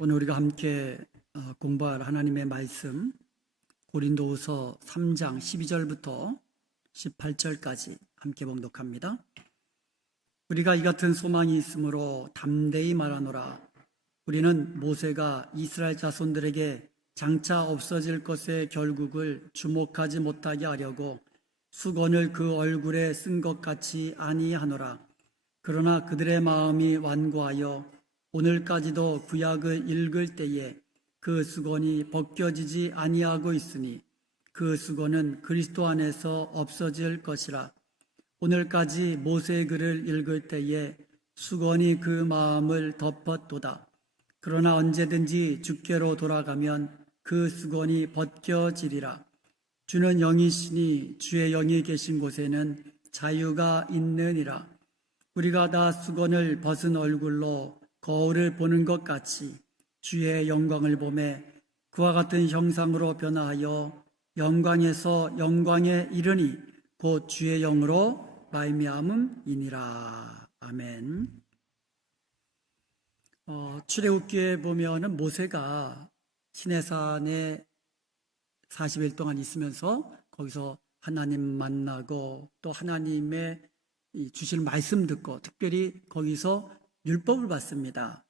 오늘 우리가 함께 공부할 하나님의 말씀 고린도후서 3장 12절부터 18절까지 함께 봉독합니다. 우리가 이 같은 소망이 있으므로 담대히 말하노라. 우리는 모세가 이스라엘 자손들에게 장차 없어질 것의 결국을 주목하지 못하게 하려고 수건을 그 얼굴에 쓴 것 같이 아니하노라. 그러나 그들의 마음이 완고하여 오늘까지도 구약을 읽을 때에 그 수건이 벗겨지지 아니하고 있으니 그 수건은 그리스도 안에서 없어질 것이라. 오늘까지 모세의 글을 읽을 때에 수건이 그 마음을 덮었도다. 그러나 언제든지 주께로 돌아가면 그 수건이 벗겨지리라. 주는 영이시니 주의 영이 계신 곳에는 자유가 있느니라. 우리가 다 수건을 벗은 얼굴로 거울을 보는 것 같이 주의 영광을 보매 그와 같은 형상으로 변화하여 영광에서 영광에 이르니 곧 주의 영으로 말미암음이니라. 아멘. 출애굽기에 보면은 모세가 시내산에 40일 동안 있으면서 거기서 하나님 만나고 또 하나님의 주실 말씀 듣고 특별히 거기서 율법을 받습니다.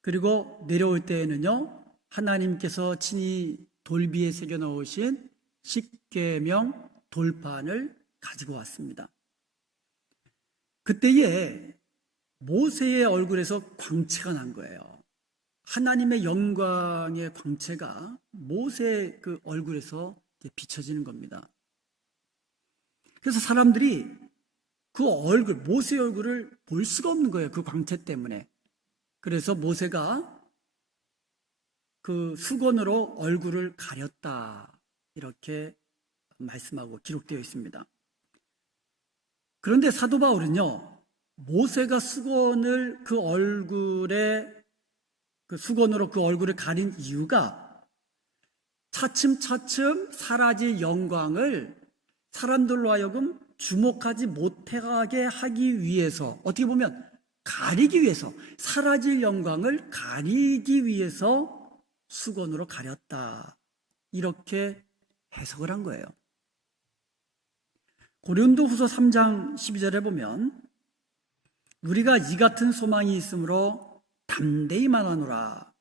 그리고 내려올 때에는요, 하나님께서 친히 돌비에 새겨 넣으신 십계명 돌판을 가지고 왔습니다. 그때에 모세의 얼굴에서 광채가 난 거예요. 하나님의 영광의 광채가 모세의 그 얼굴에서 비춰지는 겁니다. 그래서 사람들이 그 얼굴, 모세의 얼굴을 볼 수가 없는 거예요. 그 광채 때문에. 그래서 모세가 그 수건으로 얼굴을 가렸다. 이렇게 말씀하고 기록되어 있습니다. 그런데 사도 바울은요, 모세가 수건을 그 얼굴에, 그 수건으로 그 얼굴을 가린 이유가 차츰차츰 사라질 영광을 사람들로 하여금 주목하지 못하게 하기 위해서, 어떻게 보면 가리기 위해서, 사라질 영광을 가리기 위해서 수건으로 가렸다. 이렇게 해석을 한 거예요. 고린도후서 3장 12절에 보면 우리가 이 같은 소망이 있으므로 담대히 말하노라.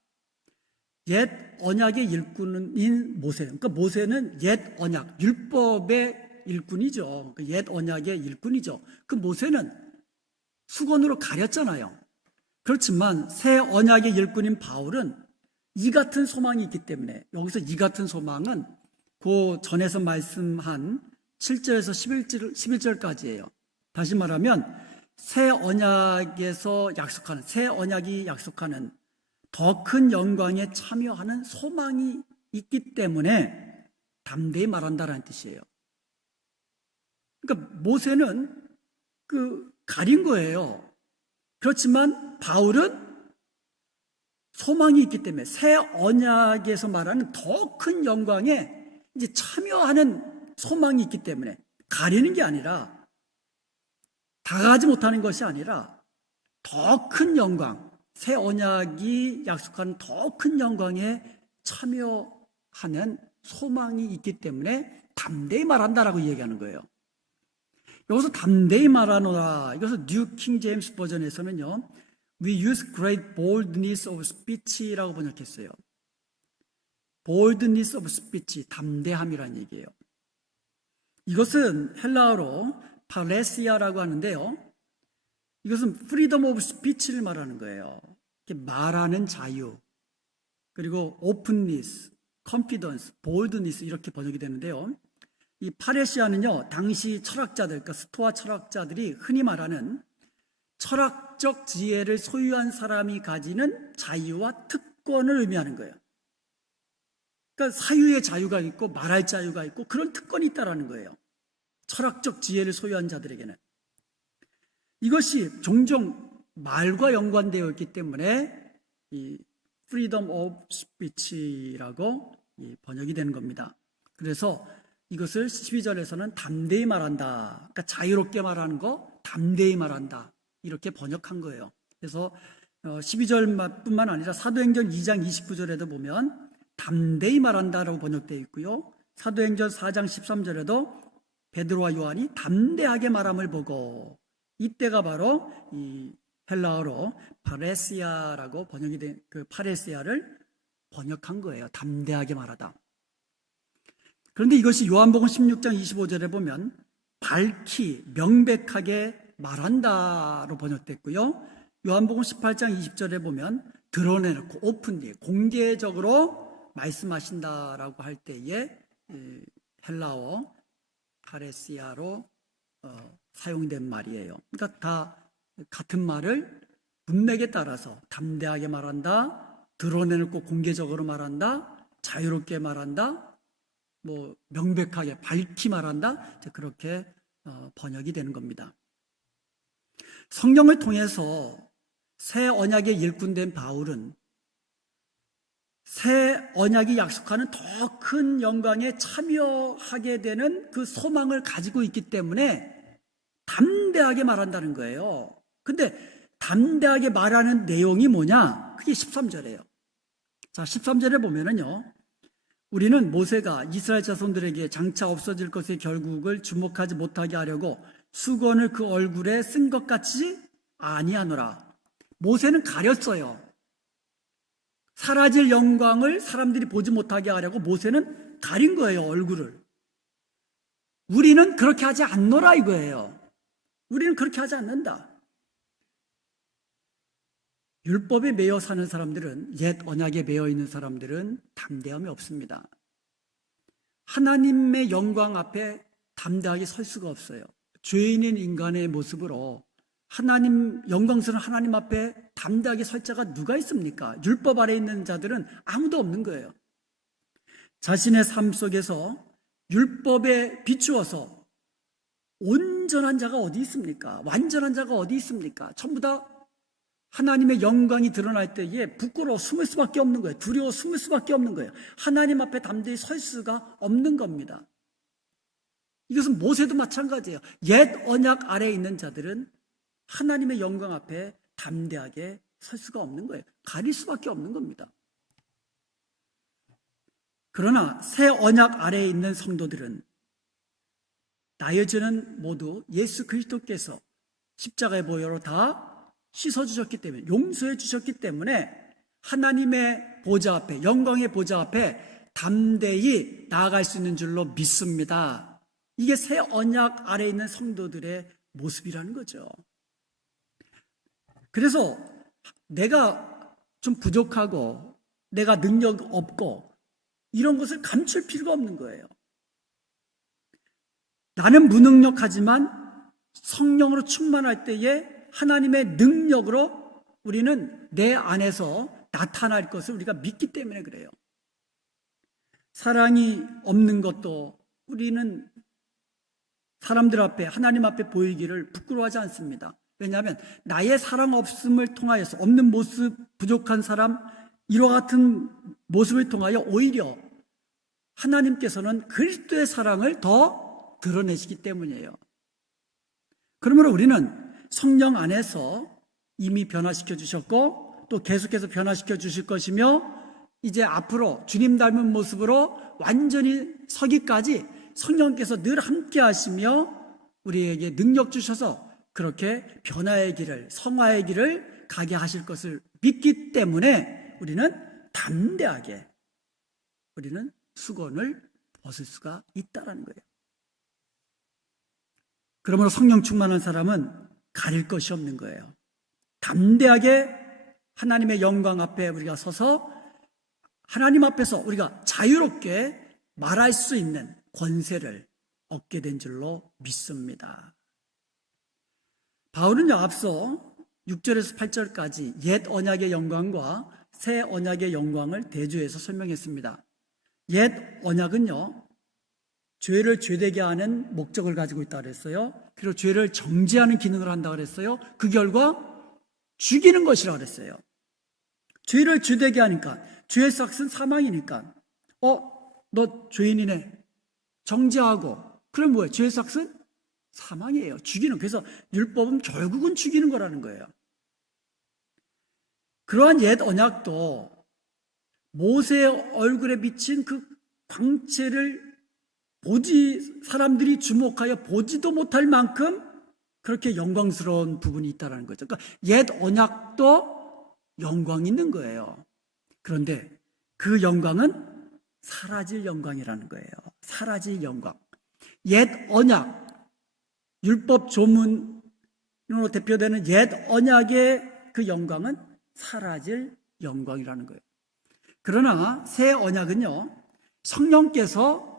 옛 언약의 일꾼인 모세, 그러니까 모세는 옛 언약, 율법의 일꾼이죠. 옛 언약의 일꾼이죠. 그 모세는 수건으로 가렸잖아요. 그렇지만 새 언약의 일꾼인 바울은 이 같은 소망이 있기 때문에, 여기서 이 같은 소망은 그 전에서 말씀한 7절에서 11절까지예요. 다시 말하면 새 언약에서 약속하는, 새 언약이 약속하는 더 큰 영광에 참여하는 소망이 있기 때문에 담대히 말한다라는 뜻이에요. 그러니까 모세는 가린 거예요. 그렇지만 바울은 소망이 있기 때문에 새 언약에서 말하는 더 큰 영광에 이제 참여하는 소망이 있기 때문에 가리는 게 아니라, 다가가지 못하는 것이 아니라 더 큰 영광, 새 언약이 약속한 더 큰 영광에 참여하는 소망이 있기 때문에 담대히 말한다라고 얘기하는 거예요. 여기서 담대히 말하노라, 이것은 뉴 킹 제임스 버전에서는요, We use great boldness of speech라고 번역했어요. boldness of speech, 담대함이라는 얘기예요. 이것은 헬라어로 파레시아라고 하는데요, 이것은 freedom of speech를 말하는 거예요. 말하는 자유, 그리고 openness, confidence, boldness 이렇게 번역이 되는데요, 이 파레시아는요, 당시 철학자들, 그러니까 스토아 철학자들이 흔히 말하는 철학적 지혜를 소유한 사람이 가지는 자유와 특권을 의미하는 거예요. 그러니까 사유의 자유가 있고 말할 자유가 있고 그런 특권이 있다라는 거예요. 철학적 지혜를 소유한 자들에게는. 이것이 종종 말과 연관되어 있기 때문에 이 freedom of speech라고 번역이 되는 겁니다. 그래서 이것을 12절에서는 담대히 말한다. 그러니까 자유롭게 말하는 거, 담대히 말한다. 이렇게 번역한 거예요. 그래서 12절뿐만 아니라 사도행전 2장 29절에도 보면 담대히 말한다라고 번역되어 있고요. 사도행전 4장 13절에도 베드로와 요한이 담대하게 말함을 보고, 이때가 바로 이 헬라어로 파레시아라고 번역이 된 그 파레시아를 번역한 거예요. 담대하게 말하다. 그런데 이것이 요한복음 16장 25절에 보면 밝히 명백하게 말한다로 번역됐고요. 요한복음 18장 20절에 보면 드러내놓고 오픈리 공개적으로 말씀하신다라고 할 때에 헬라어 파레시아로 사용된 말이에요. 그러니까 다 같은 말을 문맥에 따라서 담대하게 말한다, 드러내놓고 공개적으로 말한다, 자유롭게 말한다, 뭐 명백하게 밝히 말한다, 그렇게 번역이 되는 겁니다. 성령을 통해서 새 언약의 일꾼된 바울은 새 언약이 약속하는 더 큰 영광에 참여하게 되는 그 소망을 가지고 있기 때문에 담대하게 말한다는 거예요. 근데 담대하게 말하는 내용이 뭐냐? 그게 13절이에요. 자, 13절에 보면은요, 우리는 모세가 이스라엘 자손들에게 장차 없어질 것의 결국을 주목하지 못하게 하려고 수건을 그 얼굴에 쓴 것 같이 아니하노라. 모세는 가렸어요. 사라질 영광을 사람들이 보지 못하게 하려고 모세는 가린 거예요, 얼굴을. 우리는 그렇게 하지 않노라 이거예요. 우리는 그렇게 하지 않는다. 율법에 매여 사는 사람들은, 옛 언약에 매여 있는 사람들은 담대함이 없습니다. 하나님의 영광 앞에 담대하게 설 수가 없어요. 죄인인 인간의 모습으로 영광스러운 하나님 앞에 담대하게 설 자가 누가 있습니까? 율법 아래 있는 자들은 아무도 없는 거예요. 자신의 삶 속에서 율법에 비추어서 온전한 자가 어디 있습니까? 완전한 자가 어디 있습니까? 전부 다 하나님의 영광이 드러날 때에 부끄러워 숨을 수밖에 없는 거예요. 두려워 숨을 수밖에 없는 거예요. 하나님 앞에 담대히 설 수가 없는 겁니다. 이것은 모세도 마찬가지예요. 옛 언약 아래에 있는 자들은 하나님의 영광 앞에 담대하게 설 수가 없는 거예요. 가릴 수밖에 없는 겁니다. 그러나 새 언약 아래에 있는 성도들은 나의 죄는 모두 예수 그리스도께서 십자가의 보혈로 다 씻어주셨기 때문에, 용서해 주셨기 때문에 하나님의 보좌 앞에, 영광의 보좌 앞에 담대히 나아갈 수 있는 줄로 믿습니다. 이게 새 언약 아래에 있는 성도들의 모습이라는 거죠. 그래서 내가 좀 부족하고 내가 능력 없고 이런 것을 감출 필요가 없는 거예요. 나는 무능력하지만 성령으로 충만할 때에 하나님의 능력으로 우리는 내 안에서 나타날 것을 우리가 믿기 때문에 그래요. 사랑이 없는 것도 우리는 사람들 앞에, 하나님 앞에 보이기를 부끄러워하지 않습니다. 왜냐하면 나의 사랑 없음을 통하여서, 없는 모습, 부족한 사람, 이와 같은 모습을 통하여 오히려 하나님께서는 그리스도의 사랑을 더 드러내시기 때문이에요. 그러므로 우리는 성령 안에서 이미 변화시켜 주셨고 또 계속해서 변화시켜 주실 것이며, 이제 앞으로 주님 닮은 모습으로 완전히 서기까지 성령께서 늘 함께 하시며 우리에게 능력 주셔서 그렇게 변화의 길을, 성화의 길을 가게 하실 것을 믿기 때문에 우리는 담대하게 우리는 수건을 벗을 수가 있다는 거예요. 그러므로 성령 충만한 사람은 가릴 것이 없는 거예요. 담대하게 하나님의 영광 앞에 우리가 서서 하나님 앞에서 우리가 자유롭게 말할 수 있는 권세를 얻게 된 줄로 믿습니다. 바울은요, 앞서 6절에서 8절까지 옛 언약의 영광과 새 언약의 영광을 대조해서 설명했습니다. 옛 언약은요, 죄를 죄되게 하는 목적을 가지고 있다고 그랬어요. 그리고 죄를 정죄하는 기능을 한다고 그랬어요. 그 결과 죽이는 것이라고 그랬어요. 죄를 죄되게 하니까, 죄의 삭은 사망이니까, 너 죄인이네, 정죄하고, 그럼 뭐예요? 죄의 삭은 사망이에요. 죽이는. 그래서 율법은 결국은 죽이는 거라는 거예요. 그러한 옛 언약도 모세의 얼굴에 비친 그 광채를 사람들이 주목하여 보지도 못할 만큼 그렇게 영광스러운 부분이 있다는 거죠. 그러니까 옛 언약도 영광이 있는 거예요. 그런데 그 영광은 사라질 영광이라는 거예요. 사라질 영광. 옛 언약, 율법 조문으로 대표되는 옛 언약의 그 영광은 사라질 영광이라는 거예요. 그러나 새 언약은요, 성령께서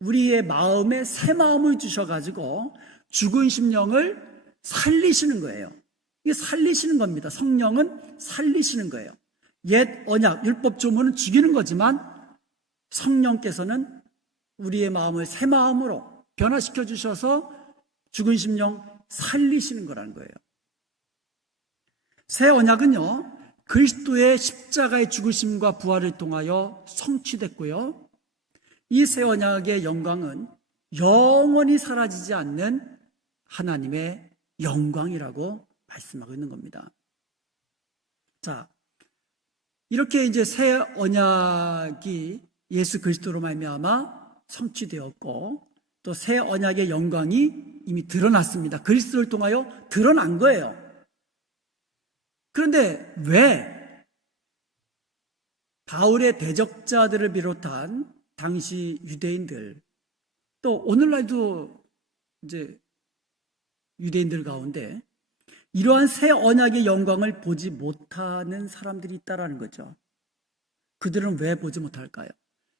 우리의 마음에 새 마음을 주셔가지고 죽은 심령을 살리시는 거예요. 이게 살리시는 겁니다. 성령은 살리시는 거예요. 옛 언약, 율법 조문은 죽이는 거지만 성령께서는 우리의 마음을 새 마음으로 변화시켜 주셔서 죽은 심령 살리시는 거라는 거예요. 새 언약은요, 그리스도의 십자가의 죽으심과 부활을 통하여 성취됐고요. 이 새 언약의 영광은 영원히 사라지지 않는 하나님의 영광이라고 말씀하고 있는 겁니다. 자, 이렇게 이제 새 언약이 예수 그리스도로 말미암아 성취되었고 또 새 언약의 영광이 이미 드러났습니다. 그리스도를 통하여 드러난 거예요. 그런데 왜 바울의 대적자들을 비롯한 당시 유대인들, 또 오늘날도 이제 유대인들 가운데 이러한 새 언약의 영광을 보지 못하는 사람들이 있다라는 거죠. 그들은 왜 보지 못할까요?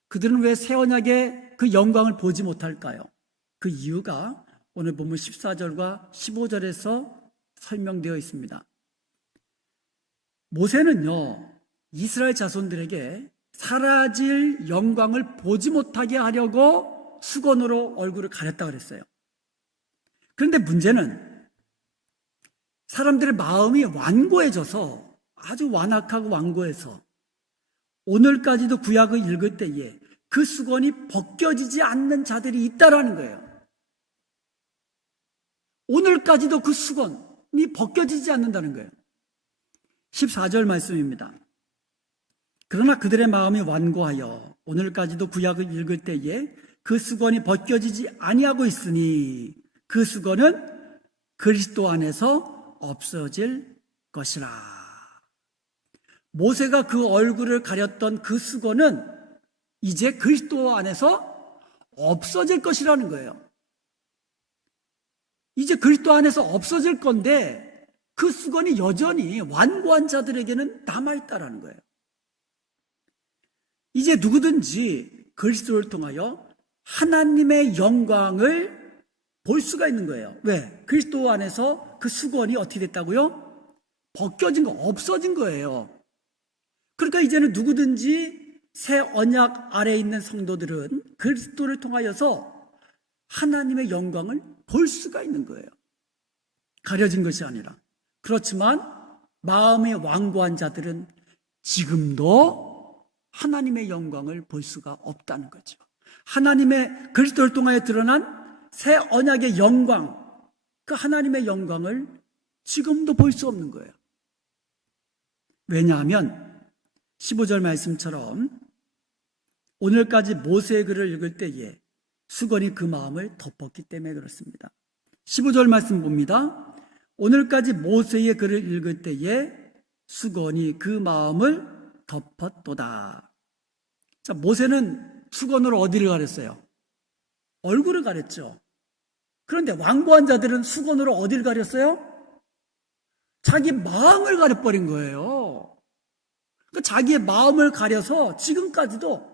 그들은 왜 새 언약의 그 영광을 보지 못할까요? 그 이유가 오늘 본문 14절과 15절에서 설명되어 있습니다. 모세는요, 이스라엘 자손들에게 사라질 영광을 보지 못하게 하려고 수건으로 얼굴을 가렸다 그랬어요. 그런데 문제는 사람들의 마음이 완고해져서, 아주 완악하고 완고해서 오늘까지도 구약을 읽을 때에 그 수건이 벗겨지지 않는 자들이 있다라는 거예요. 오늘까지도 그 수건이 벗겨지지 않는다는 거예요. 14절 말씀입니다. 그러나 그들의 마음이 완고하여 오늘까지도 구약을 읽을 때에 그 수건이 벗겨지지 아니하고 있으니 그 수건은 그리스도 안에서 없어질 것이라. 모세가 그 얼굴을 가렸던 그 수건은 이제 그리스도 안에서 없어질 것이라는 거예요. 이제 그리스도 안에서 없어질 건데 그 수건이 여전히 완고한 자들에게는 남아있다라는 거예요. 이제 누구든지 그리스도를 통하여 하나님의 영광을 볼 수가 있는 거예요. 왜? 그리스도 안에서 그 수건이 어떻게 됐다고요? 벗겨진 거, 없어진 거예요. 그러니까 이제는 누구든지 새 언약 아래에 있는 성도들은 그리스도를 통하여서 하나님의 영광을 볼 수가 있는 거예요. 가려진 것이 아니라. 그렇지만 마음이 완고한 자들은 지금도 하나님의 영광을 볼 수가 없다는 거죠. 하나님의 그리스도를 통하여 드러난 새 언약의 영광, 그 하나님의 영광을 지금도 볼 수 없는 거예요. 왜냐하면 15절 말씀처럼 오늘까지 모세의 글을 읽을 때에 수건이 그 마음을 덮었기 때문에 그렇습니다. 15절 말씀 봅니다. 오늘까지 모세의 글을 읽을 때에 수건이 그 마음을 덮었도다. 자, 모세는 수건으로 어디를 가렸어요? 얼굴을 가렸죠. 그런데 완고한 자들은 수건으로 어디를 가렸어요? 자기 마음을 가려버린 거예요. 그러니까 자기의 마음을 가려서 지금까지도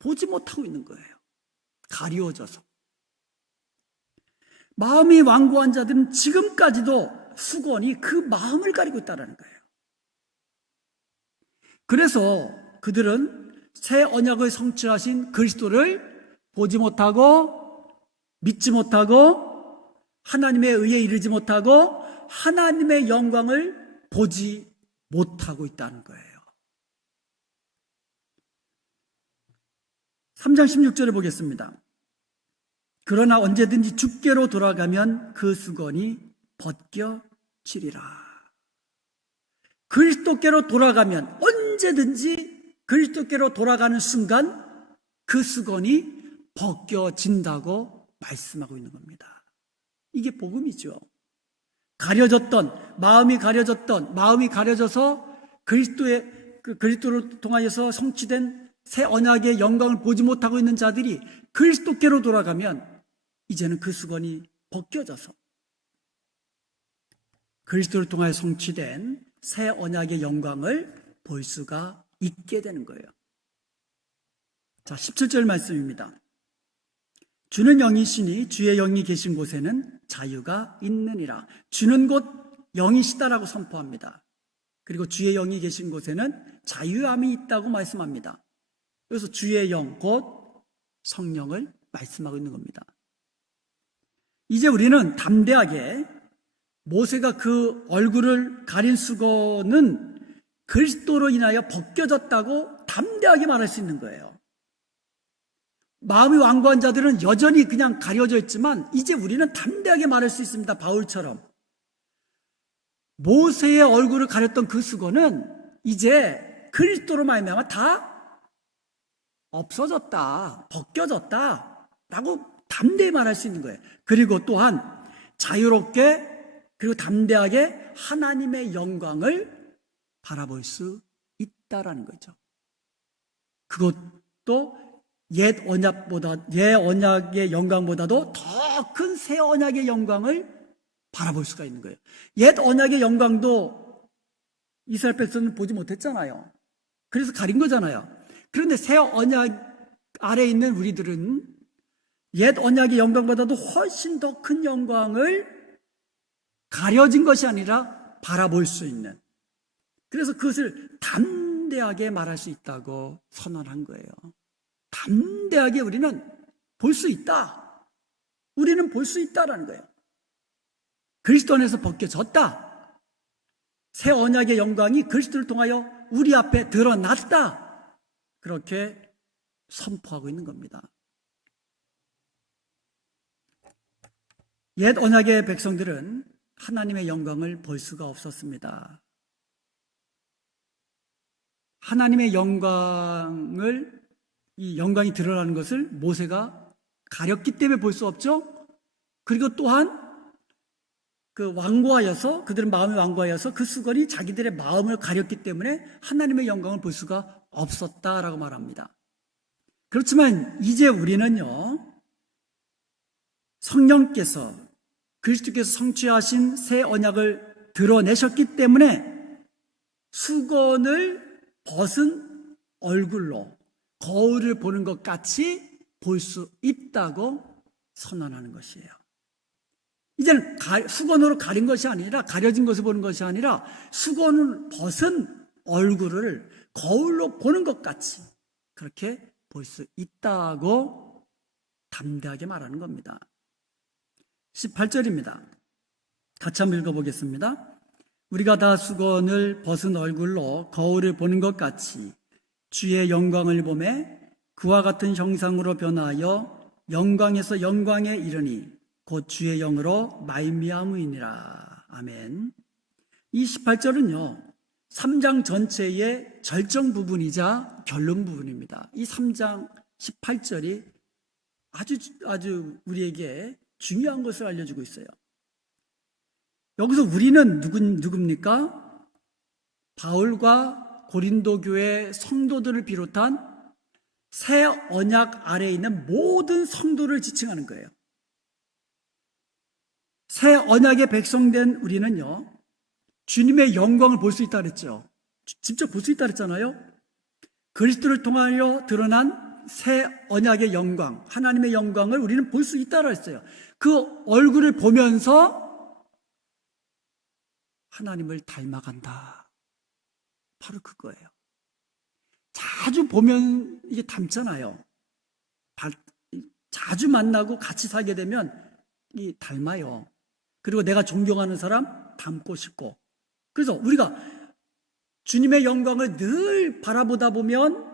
보지 못하고 있는 거예요. 가리워져서. 마음이 완고한 자들은 지금까지도 수건이 그 마음을 가리고 있다는 거예요. 그래서 그들은 새 언약을 성취하신 그리스도를 보지 못하고 믿지 못하고 하나님의 의에 이르지 못하고 하나님의 영광을 보지 못하고 있다는 거예요. 3장 16절을 보겠습니다. 그러나 언제든지 주께로 돌아가면 그 수건이 벗겨지리라. 그리스도께로 돌아가면, 언제든지 그리스도께로 돌아가는 순간 그 수건이 벗겨진다고 말씀하고 있는 겁니다. 이게 복음이죠. 마음이 가려져서 그리스도를 통하여서 성취된 새 언약의 영광을 보지 못하고 있는 자들이 그리스도께로 돌아가면 이제는 그 수건이 벗겨져서 그리스도를 통하여 성취된 새 언약의 영광을 볼 수가 있게 되는 거예요. 자, 17절 말씀입니다. 주는 영이시니 주의 영이 계신 곳에는 자유가 있느니라. 주는 곧 영이시다라고 선포합니다. 그리고 주의 영이 계신 곳에는 자유함이 있다고 말씀합니다. 그래서 주의 영, 곧 성령을 말씀하고 있는 겁니다. 이제 우리는 담대하게 모세가 그 얼굴을 가린 수건은 그리스도로 인하여 벗겨졌다고 담대하게 말할 수 있는 거예요. 마음이 완고한 자들은 여전히 그냥 가려져 있지만 이제 우리는 담대하게 말할 수 있습니다. 바울처럼. 모세의 얼굴을 가렸던 그 수건은 이제 그리스도로 말미암아 다 없어졌다, 벗겨졌다 라고 담대히 말할 수 있는 거예요. 그리고 또한 자유롭게 그리고 담대하게 하나님의 영광을 바라볼 수 있다라는 거죠. 그것도 옛 언약의 영광보다도 더 큰 새 언약의 영광을 바라볼 수가 있는 거예요. 옛 언약의 영광도 이스라엘 백성은 보지 못했잖아요. 그래서 가린 거잖아요. 그런데 새 언약 아래에 있는 우리들은 옛 언약의 영광보다도 훨씬 더 큰 영광을 가려진 것이 아니라 바라볼 수 있는, 그래서 그것을 담대하게 말할 수 있다고 선언한 거예요. 담대하게 우리는 볼 수 있다. 우리는 볼 수 있다라는 거예요. 그리스도 안에서 벗겨졌다. 새 언약의 영광이 그리스도를 통하여 우리 앞에 드러났다. 그렇게 선포하고 있는 겁니다. 옛 언약의 백성들은 하나님의 영광을 볼 수가 없었습니다. 하나님의 이 영광이 드러나는 것을 모세가 가렸기 때문에 볼 수 없죠. 그리고 또한 그들은 마음이 완고하여서 그 수건이 자기들의 마음을 가렸기 때문에 하나님의 영광을 볼 수가 없었다라고 말합니다. 그렇지만 이제 우리는요, 성령께서 그리스도께서 성취하신 새 언약을 드러내셨기 때문에 수건을 벗은 얼굴로 거울을 보는 것 같이 볼 수 있다고 선언하는 것이에요. 이제는 수건으로 가린 것이 아니라, 가려진 것을 보는 것이 아니라 수건을 벗은 얼굴을 거울로 보는 것 같이 그렇게 볼 수 있다고 담대하게 말하는 겁니다. 18절입니다. 같이 한번 읽어보겠습니다. 우리가 다 수건을 벗은 얼굴로 거울을 보는 것 같이 주의 영광을 보매 그와 같은 형상으로 변화하여 영광에서 영광에 이르니 곧 주의 영으로 말미암으이니라. 아멘. 이 18절은요, 3장 전체의 절정 부분이자 결론 부분입니다. 이 3장 18절이 아주 우리에게 중요한 것을 알려주고 있어요. 여기서 우리는 누굽니까? 바울과 고린도 교회 성도들을 비롯한 새 언약 아래에 있는 모든 성도를 지칭하는 거예요. 새 언약의 백성된 우리는요, 주님의 영광을 볼 수 있다 그랬죠. 직접 볼 수 있다 그랬잖아요. 그리스도를 통하여 드러난 새 언약의 영광, 하나님의 영광을 우리는 볼 수 있다고 했어요. 그 얼굴을 보면서 하나님을 닮아간다. 바로 그거예요. 자주 보면 이게 닮잖아요. 자주 만나고 같이 살게 되면 이 닮아요. 그리고 내가 존경하는 사람 닮고 싶고. 그래서 우리가 주님의 영광을 늘 바라보다 보면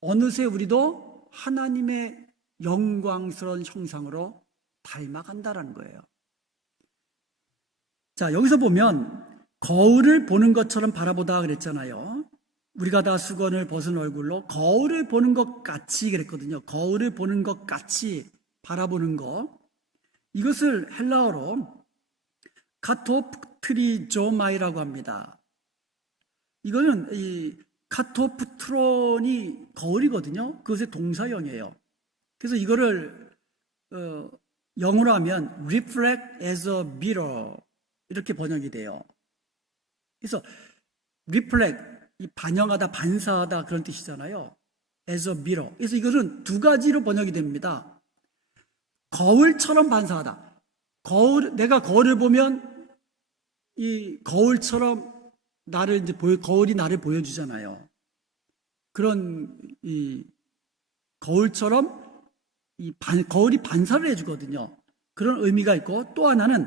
어느새 우리도 하나님의 영광스러운 형상으로 닮아간다라는 거예요. 자, 여기서 보면 거울을 보는 것처럼 바라보다 그랬잖아요. 우리가 다 수건을 벗은 얼굴로 거울을 보는 것 같이 그랬거든요. 거울을 보는 것 같이 바라보는 것. 이것을 헬라어로 카토프트리조마이라고 합니다. 이거는 이 카토프트론이 거울이거든요. 그것의 동사형이에요. 그래서 이거를 영어로 하면 reflect as a mirror 이렇게 번역이 돼요. 그래서 reflect, 이 반영하다, 반사하다 그런 뜻이잖아요. as a mirror. 그래서 이것은 두 가지로 번역이 됩니다. 거울처럼 반사하다. 내가 거울을 보면 이 거울처럼 거울이 나를 보여주잖아요. 그런 이 거울처럼 거울이 반사를 해주거든요. 그런 의미가 있고, 또 하나는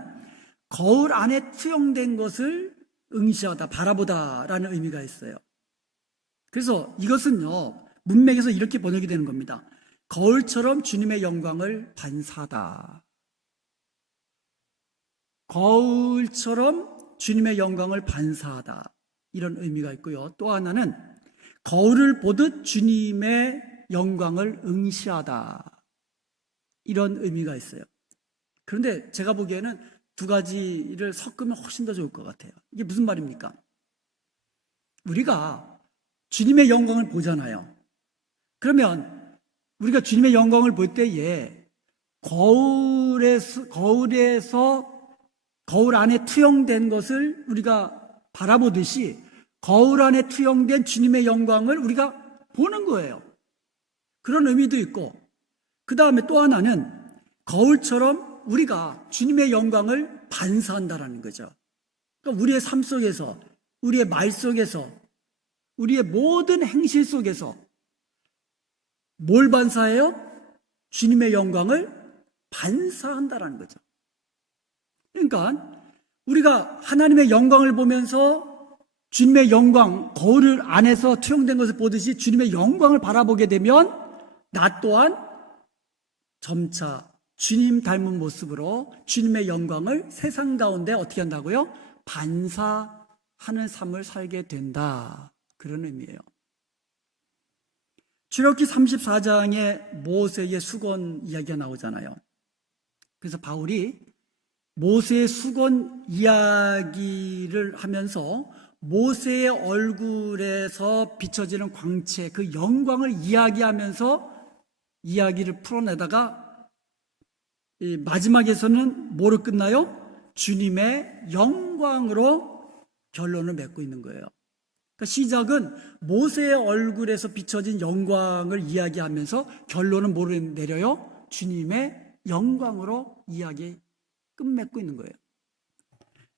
거울 안에 투영된 것을 응시하다, 바라보다라는 의미가 있어요. 그래서 이것은요, 문맥에서 이렇게 번역이 되는 겁니다. 거울처럼 주님의 영광을 반사하다. 거울처럼 주님의 영광을 반사하다. 이런 의미가 있고요. 또 하나는 거울을 보듯 주님의 영광을 응시하다. 이런 의미가 있어요. 그런데 제가 보기에는 두 가지를 섞으면 훨씬 더 좋을 것 같아요. 이게 무슨 말입니까? 우리가 주님의 영광을 보잖아요. 그러면 우리가 주님의 영광을 볼 때에 거울 안에 투영된 것을 우리가 바라보듯이 거울 안에 투영된 주님의 영광을 우리가 보는 거예요. 그런 의미도 있고, 그 다음에 또 하나는 거울처럼 우리가 주님의 영광을 반사한다라는 거죠. 그러니까 우리의 삶 속에서, 우리의 말 속에서, 우리의 모든 행실 속에서 뭘 반사해요? 주님의 영광을 반사한다라는 거죠. 그러니까 우리가 하나님의 영광을 보면서 주님의 영광, 거울 안에서 투영된 것을 보듯이 주님의 영광을 바라보게 되면 나 또한 점차 주님 닮은 모습으로 주님의 영광을 세상 가운데 어떻게 한다고요? 반사하는 삶을 살게 된다. 그런 의미예요. 출애굽기 34장에 모세의 수건 이야기가 나오잖아요. 그래서 바울이 모세의 수건 이야기를 하면서 모세의 얼굴에서 비춰지는 광채, 그 영광을 이야기하면서 이야기를 풀어내다가 마지막에서는 뭐로 끝나요? 주님의 영광으로 결론을 맺고 있는 거예요. 그러니까 시작은 모세의 얼굴에서 비춰진 영광을 이야기하면서 결론은 뭐로 내려요? 주님의 영광으로 이야기 끝맺고 있는 거예요.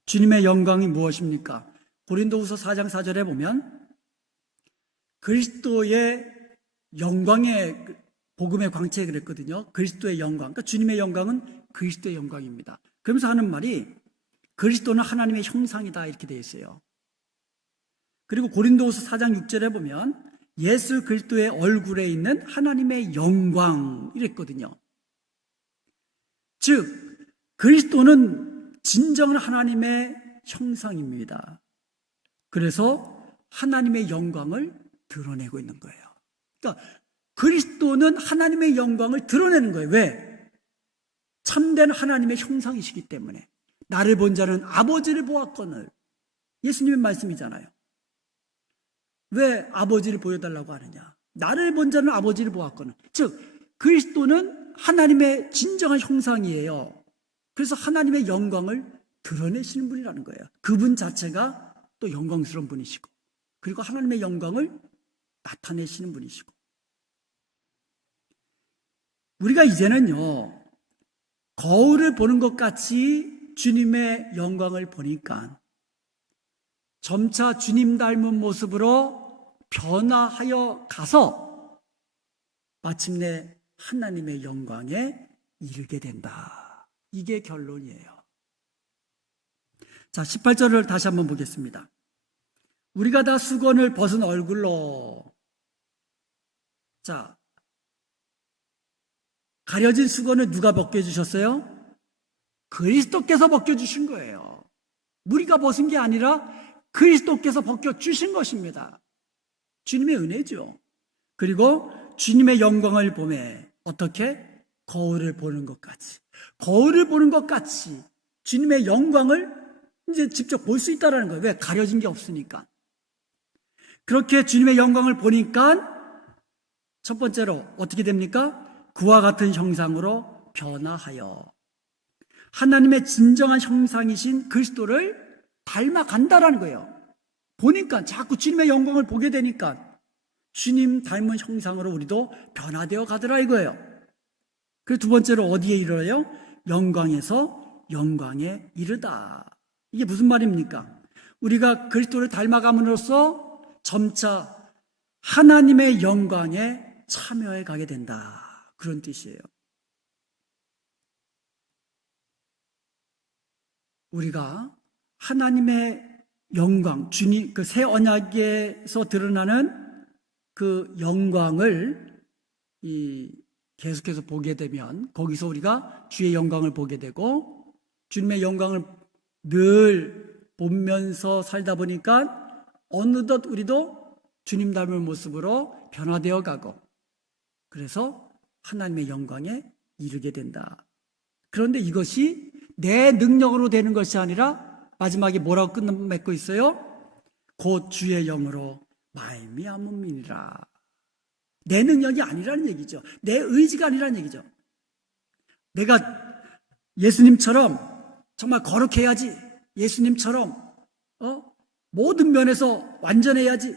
주님의 영광이 무엇입니까? 고린도후서 4장 4절에 보면 그리스도의 영광의 복음의 광채 그랬거든요. 그리스도의 영광. 그러니까 주님의 영광은 그리스도의 영광입니다. 그러면서 하는 말이 그리스도는 하나님의 형상이다 이렇게 되어 있어요. 그리고 고린도후서 4장 6절에 보면 예수 그리스도의 얼굴에 있는 하나님의 영광 이랬거든요. 즉 그리스도는 진정한 하나님의 형상입니다. 그래서 하나님의 영광을 드러내고 있는 거예요. 그러니까 그리스도는 하나님의 영광을 드러내는 거예요. 왜? 참된 하나님의 형상이시기 때문에. 나를 본 자는 아버지를 보았거늘. 예수님의 말씀이잖아요. 왜 아버지를 보여달라고 하느냐? 나를 본 자는 아버지를 보았거늘. 즉 그리스도는 하나님의 진정한 형상이에요. 그래서 하나님의 영광을 드러내시는 분이라는 거예요. 그분 자체가 또 영광스러운 분이시고, 그리고 하나님의 영광을 나타내시는 분이시고. 우리가 이제는요, 거울을 보는 것 같이 주님의 영광을 보니까 점차 주님 닮은 모습으로 변화하여 가서 마침내 하나님의 영광에 이르게 된다. 이게 결론이에요. 자, 18절을 다시 한번 보겠습니다. 우리가 다 수건을 벗은 얼굴로. 자, 가려진 수건을 누가 벗겨주셨어요? 그리스도께서 벗겨주신 거예요. 우리가 벗은 게 아니라 그리스도께서 벗겨주신 것입니다. 주님의 은혜죠. 그리고 주님의 영광을 보매 어떻게? 거울을 보는 것 같이. 거울을 보는 것 같이 주님의 영광을 이제 직접 볼 수 있다는 거예요. 왜? 가려진 게 없으니까. 그렇게 주님의 영광을 보니까 첫 번째로 어떻게 됩니까? 그와 같은 형상으로 변화하여 하나님의 진정한 형상이신 그리스도를 닮아간다라는 거예요. 보니까 자꾸 주님의 영광을 보게 되니까 주님 닮은 형상으로 우리도 변화되어 가더라 이거예요. 그리고 두 번째로 어디에 이르러요? 영광에서 영광에 이르다. 이게 무슨 말입니까? 우리가 그리스도를 닮아감으로써 점차 하나님의 영광에 참여해 가게 된다. 그런 뜻이에요. 우리가 하나님의 영광, 주님, 그 새 언약에서 드러나는 그 영광을 계속해서 보게 되면 거기서 우리가 주의 영광을 보게 되고 주님의 영광을 늘 보면서 살다 보니까 어느덧 우리도 주님 닮은 모습으로 변화되어 가고 그래서 하나님의 영광에 이르게 된다. 그런데 이것이 내 능력으로 되는 것이 아니라 마지막에 뭐라고 끝맺고 있어요? 곧 주의 영으로 말미암음이니라. 내 능력이 아니라는 얘기죠. 내 의지가 아니라는 얘기죠. 내가 예수님처럼 정말 거룩해야지. 예수님처럼 모든 면에서 완전해야지.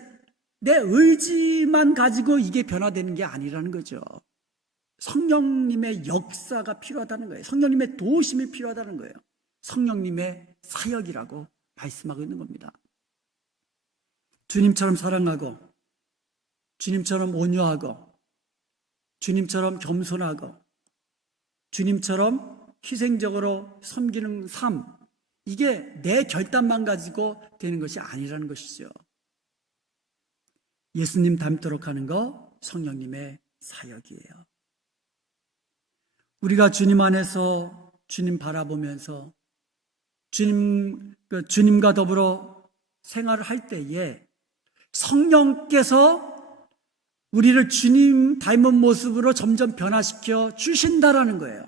내 의지만 가지고 이게 변화되는 게 아니라는 거죠. 성령님의 역사가 필요하다는 거예요. 성령님의 도우심이 필요하다는 거예요. 성령님의 사역이라고 말씀하고 있는 겁니다. 주님처럼 사랑하고 주님처럼 온유하고 주님처럼 겸손하고 주님처럼 희생적으로 섬기는 삶, 이게 내 결단만 가지고 되는 것이 아니라는 것이죠. 예수님 닮도록 하는 거 성령님의 사역이에요. 우리가 주님 안에서 주님 바라보면서 주님과 더불어 생활을 할 때에 성령께서 우리를 주님 닮은 모습으로 점점 변화시켜 주신다라는 거예요.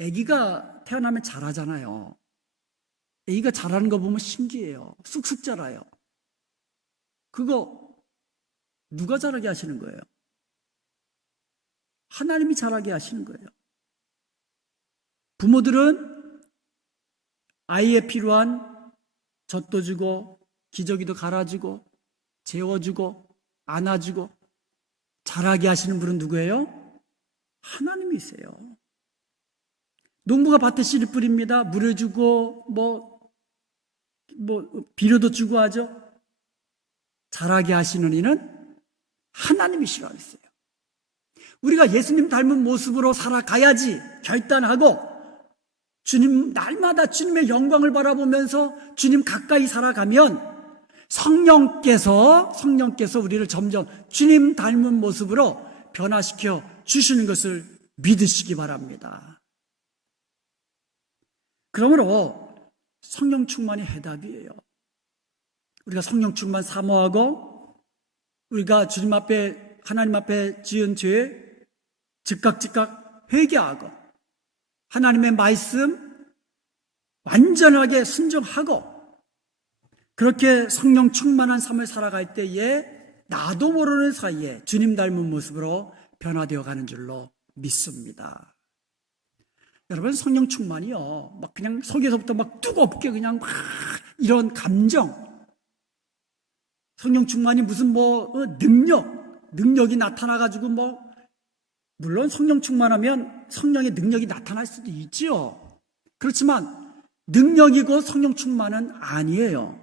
아기가 태어나면 자라잖아요. 아기가 자라는 거 보면 신기해요. 쑥쑥 자라요. 그거 누가 자라게 하시는 거예요? 하나님이 자라게 하시는 거예요. 부모들은 아이에 필요한 젖도 주고 기저귀도 갈아주고 재워주고 안아주고 자라게 하시는 분은 누구예요? 하나님이세요. 농부가 밭에 씨를 뿌립니다. 물을 주고 비료도 주고 하죠. 자라게 하시는 이는 하나님이시라고 했어요. 우리가 예수님 닮은 모습으로 살아가야지 결단하고 주님 날마다 주님의 영광을 바라보면서 주님 가까이 살아가면 성령께서 우리를 점점 주님 닮은 모습으로 변화시켜 주시는 것을 믿으시기 바랍니다. 그러므로 성령 충만이 해답이에요. 우리가 성령 충만 사모하고 우리가 주님 앞에 하나님 앞에 지은 죄 즉각 회개하고 하나님의 말씀 완전하게 순종하고 그렇게 성령 충만한 삶을 살아갈 때에 나도 모르는 사이에 주님 닮은 모습으로 변화되어 가는 줄로 믿습니다. 여러분, 성령 충만이요, 막 그냥 속에서부터 막 뜨겁게 그냥 막 이런 감정, 성령 충만이 무슨 능력이 나타나가지고 물론 성령 충만하면 성령의 능력이 나타날 수도 있지요. 그렇지만 능력이고 성령 충만은 아니에요.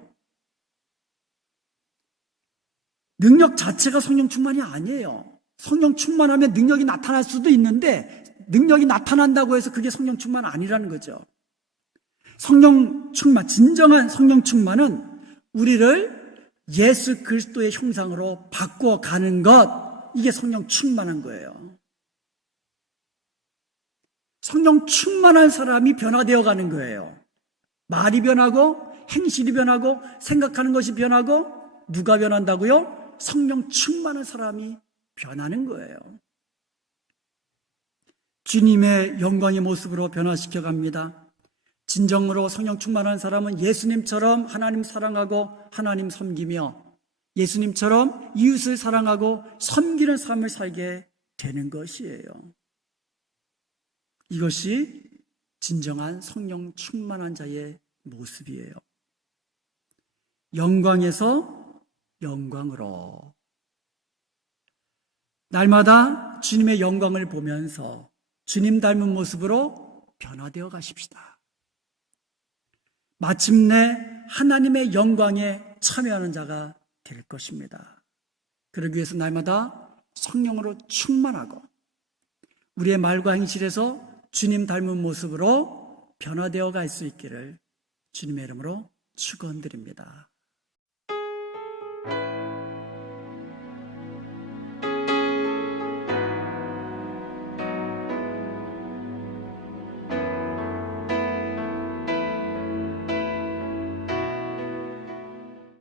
능력 자체가 성령 충만이 아니에요. 성령 충만하면 능력이 나타날 수도 있는데 능력이 나타난다고 해서 그게 성령 충만 아니라는 거죠. 성령 충만, 진정한 성령 충만은 우리를 예수 그리스도의 형상으로 바꿔가는 것, 이게 성령 충만한 거예요. 성령 충만한 사람이 변화되어 가는 거예요. 말이 변하고 행실이 변하고 생각하는 것이 변하고 누가 변한다고요? 성령 충만한 사람이 변하는 거예요. 주님의 영광의 모습으로 변화시켜 갑니다. 진정으로 성령 충만한 사람은 예수님처럼 하나님 사랑하고 하나님 섬기며 예수님처럼 이웃을 사랑하고 섬기는 삶을 살게 되는 것이에요. 이것이 진정한 성령 충만한 자의 모습이에요. 영광에서 영광으로 날마다 주님의 영광을 보면서 주님 닮은 모습으로 변화되어 가십시다. 마침내 하나님의 영광에 참여하는 자가 될 것입니다. 그러기 위해서 날마다 성령으로 충만하고 우리의 말과 행실에서 주님 닮은 모습으로 변화되어 갈 수 있기를 주님의 이름으로 축원드립니다.